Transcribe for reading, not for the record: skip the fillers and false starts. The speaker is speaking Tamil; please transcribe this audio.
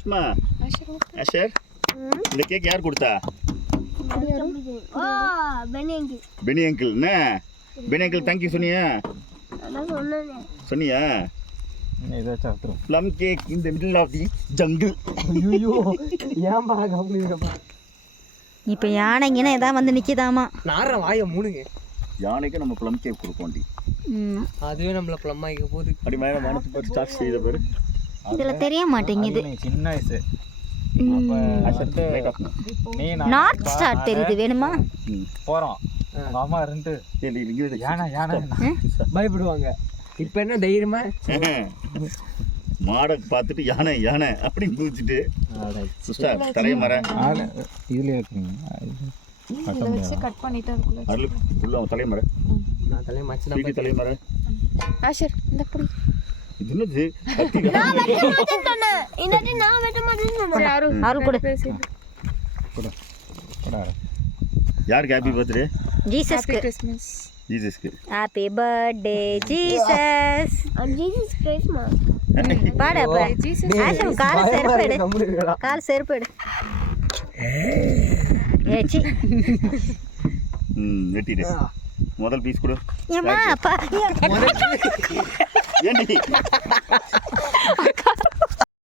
சும்மா ஆஷர் இந்த கேக் யார் கொடுத்தா? Benny uncle. என்ன பெனி அங்கிள் தேங்க்யூ சொன்னியா? சொன்னியா? Plum cake in the middle of the jungle. ஐயோ ஏன்பா கம்ப்ளீட்டா இப்போ யானைங்கன்னா ஏதாவது வந்து நிற்கிதாமா. நார வாயை மூணுங்க. யானைக்கு நம்ம ப்ளம் கேக் கொடுப்போண்டி. அதுவே நம்மள ப்ளம் ஆகிக்க போகுது. அப்படி மேலே வானத்து பார்த்து ஸ்டார்ட் செய்த பேர் இதில் தெரிய மாட்டேங்குது. சின்ன வயசு நார்த் ஸ்டார் தெரியுது. வேணுமா? போகிறோம் அம்மா இருந்து யானை யானை பயப்படுவாங்க. இப்போ என்ன தைரியமா மாடை பார்த்துட்டு யானை யானை அப்படின்னு குதிச்சுட்டு சிஸ்டர் தலையை மர இதுல இருக்குங்க கட் பண்ணிட்டா அருள் உள்ள தலையை மர நான் தலையை மச்சி தலையை மர ஆஷர் இந்த புடி. இது என்னது? அருள் கொடு. யாருக்கு ஹாப்பி பர்த்டே? ஜீசஸ்க்கு. கிறிஸ்மஸ். ஜீசஸ்க்கு ஹாப்பி பர்த்டே ஜீசஸ். பாடு அப்ப. ஆஷம் கால் செருப்பு எடு. கால் செருப்பு எடு. ஏச்சி. வெட்டிடு. முதல் பீஸ் கொடு. ஏம்மா அப்பா. ஏண்டி